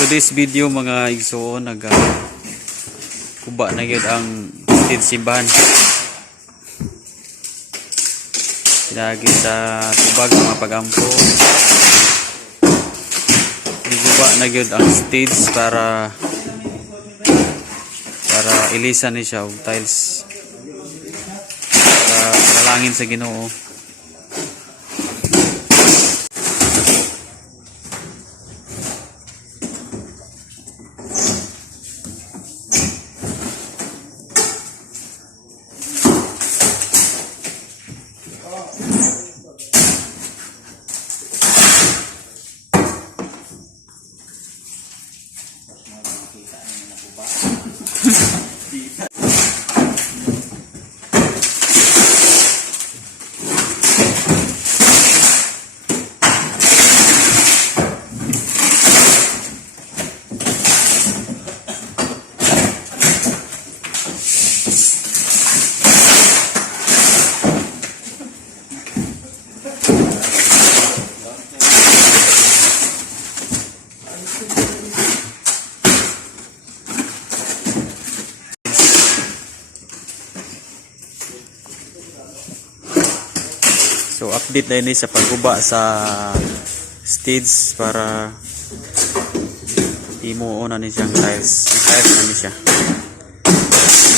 Today's video mga igsoon kuba na gyud ang stage simbahan. Pinagi sa tubag mga pagampo. Kuba na gyud ang stage para ilisan ni siya og tiles. Para panalangin sa Ginoo. So update na ini sa pagguba sa stage para imuo na ni siyang tiles. Tiles na ni siya.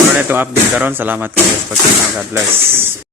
Muna na itong update karon. Salamat kayo sa pagsunod. God bless.